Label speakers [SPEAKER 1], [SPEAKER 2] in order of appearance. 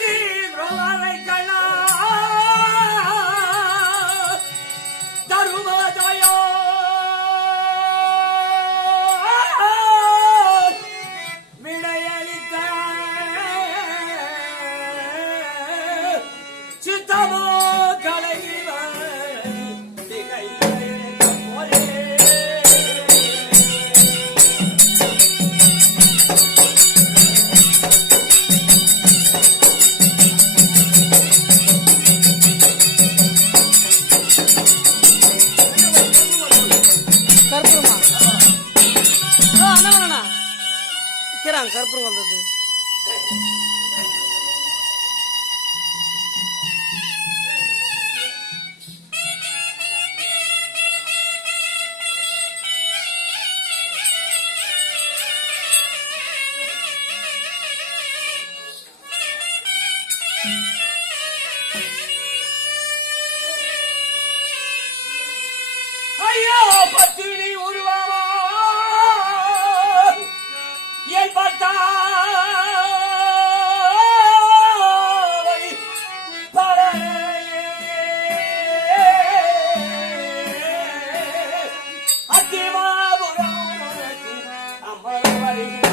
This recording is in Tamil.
[SPEAKER 1] Kim, roll
[SPEAKER 2] கற்பூரமா ஓ அண்ணா அண்ணா விற்கிறாங்க கற்பூரம் வந்தது
[SPEAKER 1] ஆ Yeah.